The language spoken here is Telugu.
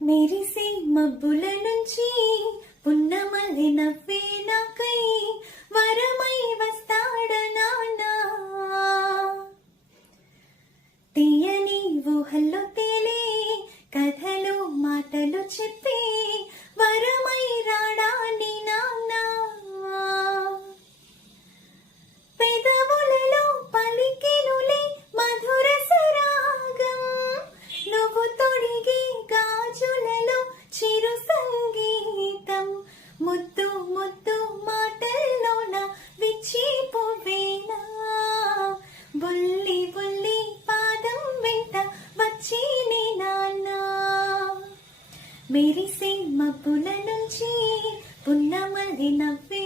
మెరిసే మబ్బుల నుంచి పున్నమల్లె నవ్వే నాకై వరమై వస్తాడ నాన్నా. తీయని ఊహల్లో తేలే కథలు మాటలు చెప్పే వరమై రాడాని నాన్నా. పెదవులలో పలికినులే మధుర సరాగం, నువ్వు తొడిగే గాజులలో చిరు సంగీతం. ముద్దు ముద్దు మాటల్లోన విచ్చిపోవేనా, బుల్లి బుల్లి పాదం వెంట వచ్చి నీ నాన్న. మెరిసే మబ్బుల నుంచి పున్నమల్లె నవ్వే